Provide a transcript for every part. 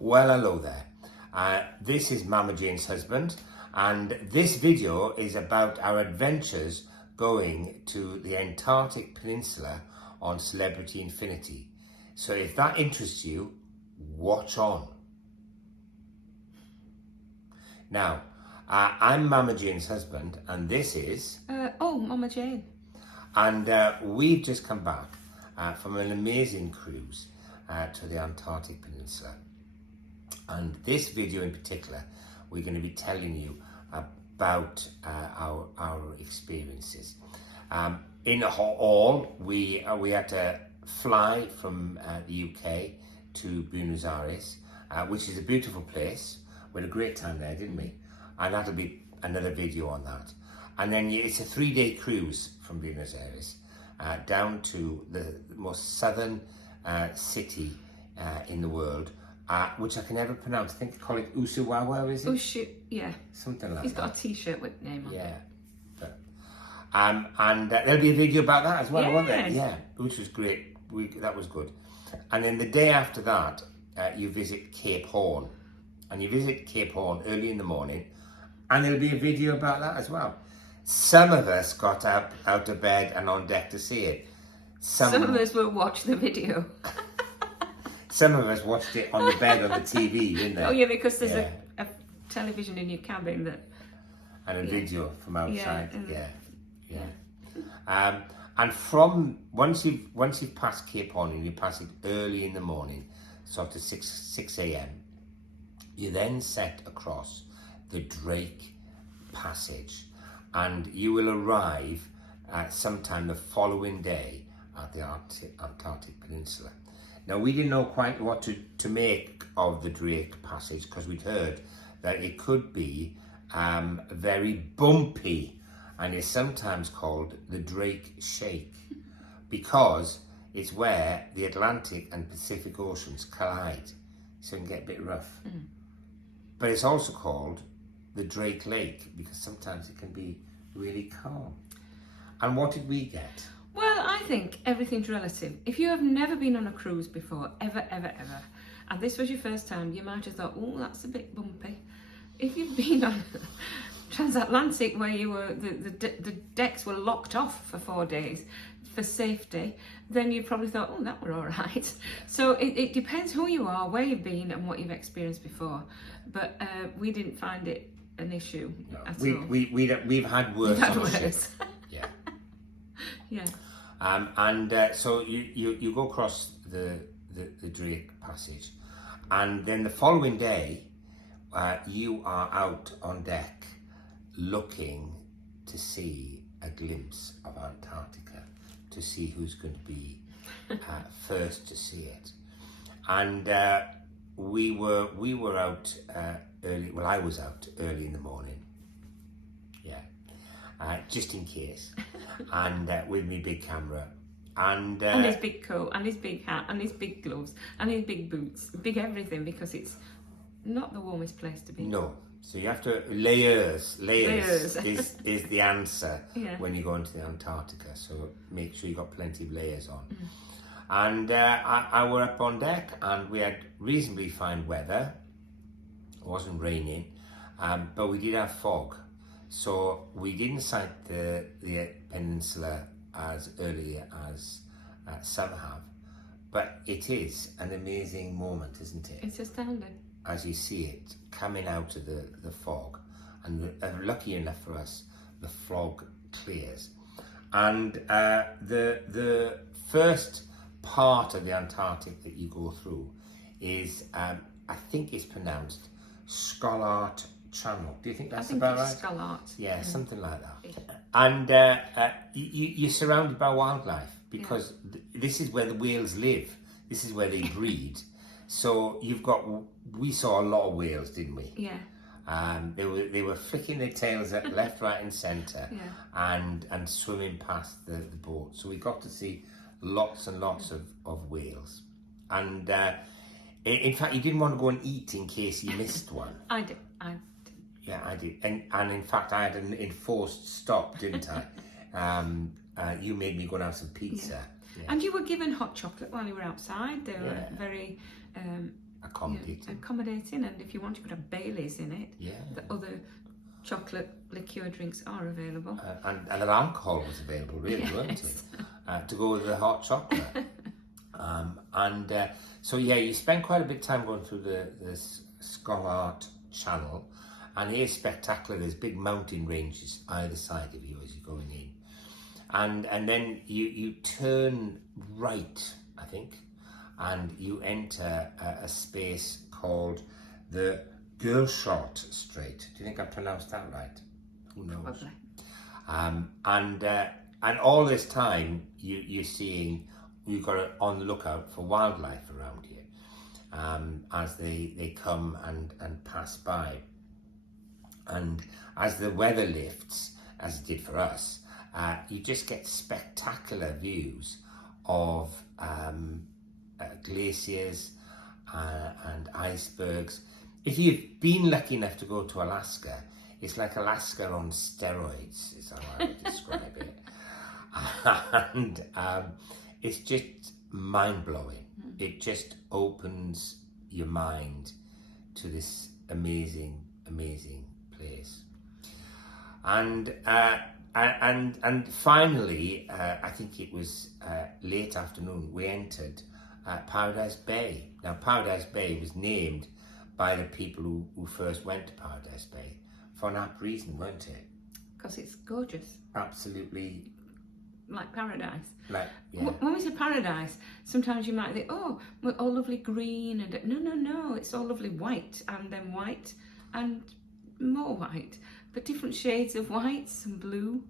Well, hello there. This is Mama Jane's husband, and this video is about our adventures going to the Antarctic Peninsula on Celebrity Infinity. So if that interests you, watch on. Now, I'm Mama Jane's husband, and this is... Mama Jane. And we've just come back from an amazing cruise to the Antarctic Peninsula. And this video in particular, we're going to be telling you about our experiences. In all, we had to fly from the UK to Buenos Aires, which is a beautiful place. We had a great time there, didn't we? And that'll be another video on that. And then it's a 3-day cruise from Buenos Aires down to the most southern city in the world, which I can never pronounce. I think they call it Ushuaia, is it? Yeah. Something like that. He's got a t-shirt with the name on it. Yeah. But, and there'll be a video about that as well, won't there? Yeah, which was great. That was good. And then the day after that, you visit Cape Horn. And you visit Cape Horn early in the morning, and there'll be a video about that as well. Some of us got up out of bed and on deck to see it. Some of us will watch the video. Some of us watched it on the bed on the TV, didn't they? Oh yeah, because there's a television in your cabin that... And a video from outside. Yeah. And from once you've passed Cape Horn, and you pass it early in the morning, sort of 6 a.m. You then set across the Drake Passage, and you will arrive sometime the following day at the Antarctic Peninsula. Now, we didn't know quite what to make of the Drake Passage, because we'd heard that it could be very bumpy, and is sometimes called the Drake Shake, because it's where the Atlantic and Pacific Oceans collide, so it can get a bit rough. Mm. But it's also called the Drake Lake because sometimes it can be really calm. And what did we get? Well, I think everything's relative. If you have never been on a cruise before, ever, and this was your first time, you might have thought, oh, that's a bit bumpy. If you've been on transatlantic where you were the decks were locked off for 4 days for safety, then you probably thought, oh, that were all right. So it depends who you are, where you've been, and what you've experienced before. But we didn't find it an issue at all. We've had worse. Yeah. Yeah. So you go across the Drake Passage, and then the following day you are out on deck looking to see a glimpse of Antarctica, to see who's going to be first to see it. And we were out early. Well, I was out early in the morning. Yeah, just in case, and with my big camera, and his big coat, and his big hat, and his big gloves, and his big boots, big everything, because it's not the warmest place to be. No. So you have to layers is the answer when you go into the Antarctica. So make sure you got plenty of layers on. Mm. And I were up on deck, and we had reasonably fine weather. It wasn't raining, but we did have fog. So we didn't sight the peninsula as early as some have. But it is an amazing moment, isn't it? It's astounding. As you see it coming out of the fog, and lucky enough for us, the fog clears, and the first part of the Antarctic that you go through is I think it's pronounced Scholaert Channel. Do you think that's about right? Scholaert. Yeah, something like that. Yeah. And you're surrounded by wildlife, because this is where the whales live. This is where they breed. So we saw a lot of whales, didn't we? Yeah. They were flicking their tails at left, right, and centre, and swimming past the boat. So we got to see lots and lots of whales. And in fact, you didn't want to go and eat in case you missed one. I did. Yeah, I did. And in fact, I had an enforced stop, didn't I? You made me go and have some pizza. Yeah. And you were given hot chocolate while you were outside. They were very accommodating, and if you want, you could have Baileys in it. Yeah. The other chocolate liqueur drinks are available. And the alcohol was available, really, weren't it? To go with the hot chocolate. So yeah, you spend quite a bit of time going through the Scholaert Channel, and it is spectacular. There's big mountain ranges either side of you as you're going in. And then you turn right, I think, and you enter a space called the Gerlache Strait. Do you think I pronounced that right? Who knows? Probably. And all this time you're seeing, you've got to on the lookout for wildlife around here as they come and pass by. And as the weather lifts, as it did for us, you just get spectacular views of glaciers and icebergs. If you've been lucky enough to go to Alaska, it's like Alaska on steroids, is how I would describe it. And it's just mind-blowing. It just opens your mind to this amazing, amazing place. And finally, I think it was late afternoon, we entered Paradise Bay. Now, Paradise Bay was named by the people who first went to Paradise Bay for an apt reason, weren't it? Because it's gorgeous. Absolutely. Like paradise. Like, yeah. When we say paradise, sometimes you might think, oh, we're all lovely green, and no, it's all lovely white, and then white, and more white, but different shades of white, some blue.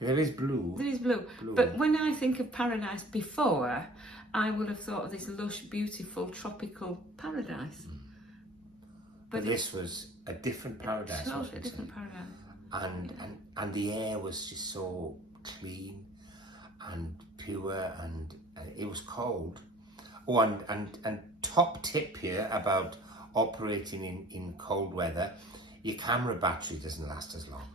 There is blue. There is blue. But when I think of paradise before, I would have thought of this lush, beautiful, tropical paradise. But this was a different paradise. A different paradise. And the air was just so clean and pure, and it was cold. Oh, and top tip here about operating in cold weather: your camera battery doesn't last as long,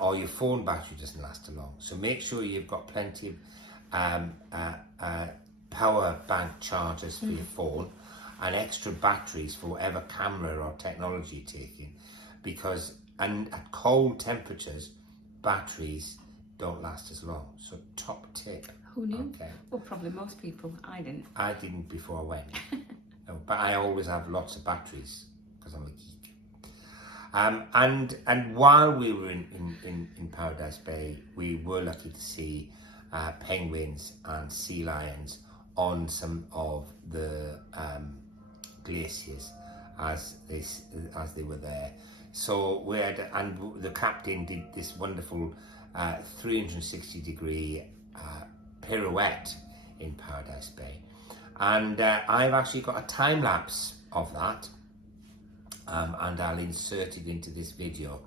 or your phone battery doesn't last as long. So make sure you've got plenty of power bank chargers for your phone and extra batteries for whatever camera or technology you're taking, because at cold temperatures, batteries don't last as long. So top tip. Who knew? Okay. Well, probably most people. I didn't. I didn't before I went. No, but I always have lots of batteries because I'm a geek. And while we were in Paradise Bay, we were lucky to see penguins and sea lions on some of the glaciers as they were there. So the captain did this wonderful 360-degree pirouette in Paradise Bay, and I've actually got a time lapse of that, and I'll insert it into this video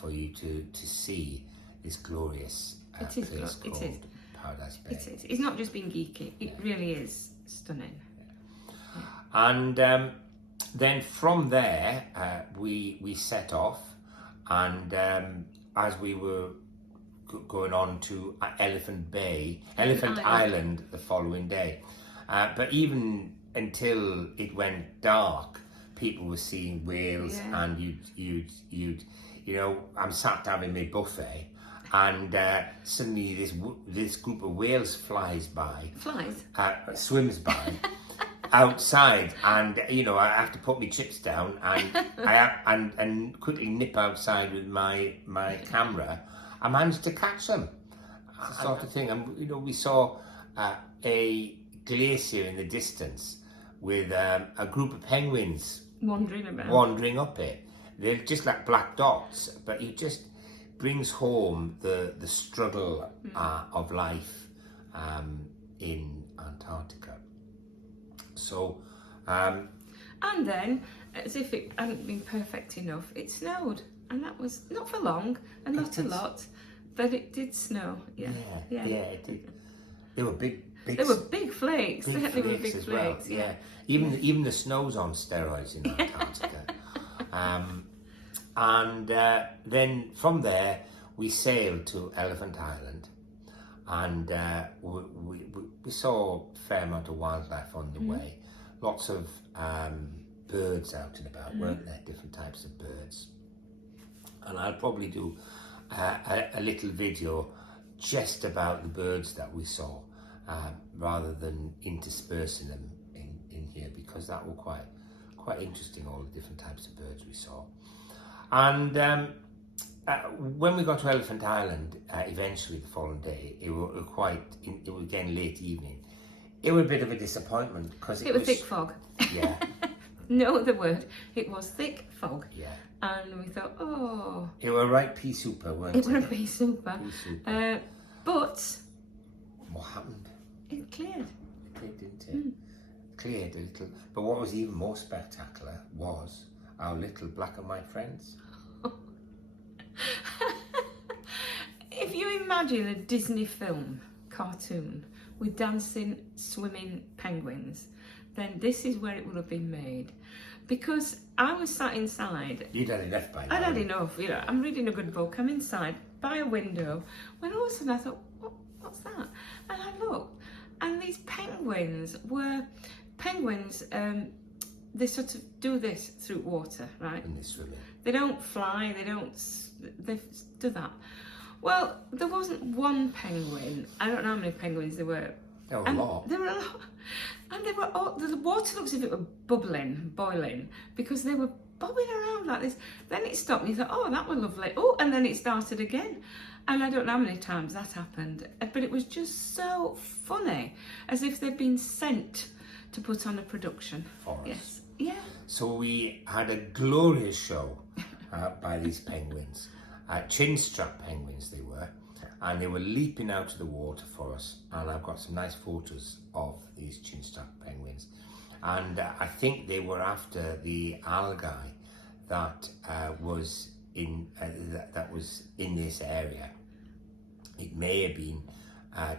for you to see this glorious place called Paradise Bay. It is. It's not just being geeky. It really is stunning. And then from there, we set off, and as we were going on to Elephant Island the following day. But even until it went dark, people were seeing whales, and you'd I'm sat having my buffet, and suddenly this group of whales swims by outside, and I have to put my chips down, and and quickly nip outside with my camera. I managed to catch them, sort of thing. And we saw a glacier in the distance with a group of penguins wandering up it. They're just like black dots, but it just brings home the struggle of life in Antarctica. So, and then, as if it hadn't been perfect enough, it snowed, and that was not for long, and not a lot, but it did snow. Yeah, it did. They were big. They were big flakes. They were big flakes. Well. Yeah. Even the snow's on steroids in Antarctica. And then from there we sailed to Elephant Island, and we saw a fair amount of wildlife on the way. lots of birds out and about, weren't there? Different types of birds. And I'll probably do a little video just about the birds that we saw, rather than interspersing them in here, because that were quite interesting, all the different types of birds we saw. And when we got to Elephant Island, eventually the following day, it was again late evening. It was a bit of a disappointment because it was thick fog. Yeah. No other word. It was thick fog. Yeah. And we thought, oh. It were right pea super, weren't it? It were pea super. But what happened? It cleared. It did, didn't it? Cleared a little. But what was even more spectacular was our little black and white friends. If you imagine a Disney film cartoon with dancing, swimming penguins, then this is where it would have been made. Because I was sat inside. You'd had enough by now. I'd had enough, you know. I'm reading a good book, I'm inside by a window, when all of a sudden I thought, what's that? And I looked, and these penguins were they sort of do this through water, right? And they swim in. They don't fly, they do that. Well, there wasn't one penguin. I don't know how many penguins there were. There were a lot. There were a lot. And they were all, the water looks as if it were boiling, because they were bobbing around like this. Then it stopped and you thought, oh, that was lovely. Oh, and then it started again. And I don't know how many times that happened, but it was just so funny, as if they'd been sent to put on a production. For us. Yes. Yeah. So we had a glorious show by these penguins. Chin strap penguins they were, and they were leaping out of the water for us. And I've got some nice photos of these chin strap penguins. And I think they were after the algae that was in this area. It may have been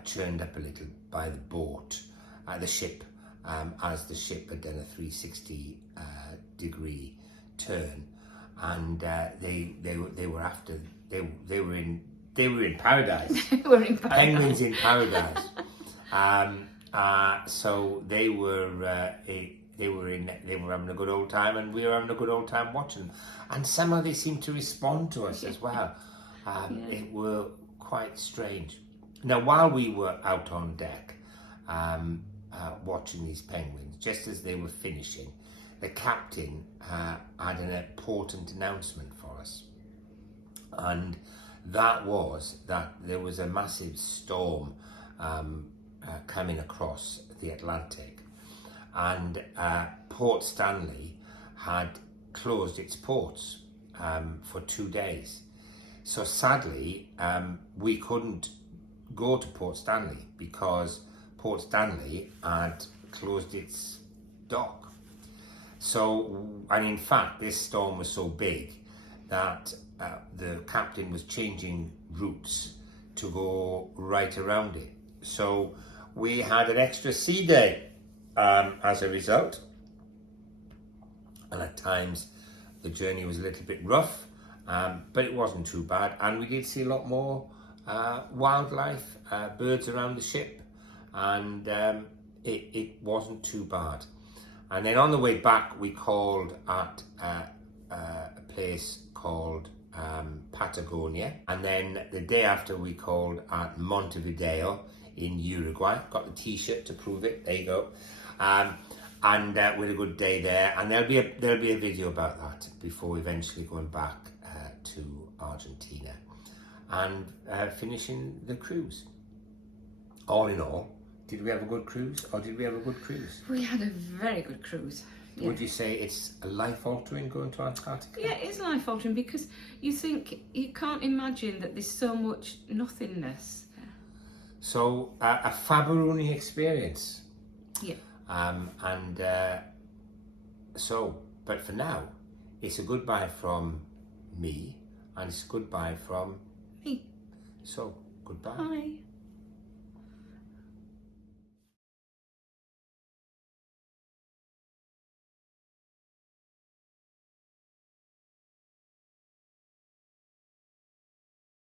churned up a little by the boat, the ship, as the ship had done a 360 degree turn, and they were after they were in paradise. They were in paradise. Penguins in paradise. So they were having a good old time, and we were having a good old time watching them. And somehow they seemed to respond to us as well. It were quite strange. Now, while we were out on deck watching these penguins, just as they were finishing, the captain had an important announcement for us. And that was that there was a massive storm coming across the Atlantic, and Port Stanley had closed its ports for 2 days. So sadly, we couldn't go to Port Stanley because Port Stanley had closed its dock. So, and in fact, this storm was so big that the captain was changing routes to go right around it. So we had an extra sea day as a result. And at times the journey was a little bit rough, but it wasn't too bad. And we did see a lot more wildlife, birds around the ship, and it wasn't too bad. And then on the way back, we called at a place called Patagonia, and then the day after we called at Montevideo in Uruguay. Got the t-shirt to prove it. There you go. And we had a good day there, and there'll be a video about that before eventually going back to Argentina and finishing the cruise. All in all, did we have a good cruise, or did we have a good cruise? We had a very good cruise. Yeah. Would you say it's life-altering going to Antarctica? Yeah, it is life-altering, because you can't imagine that there's so much nothingness. So a Faberoni experience. Yeah. But for now, it's a goodbye from me, and it's a goodbye from me. So, goodbye. Bye.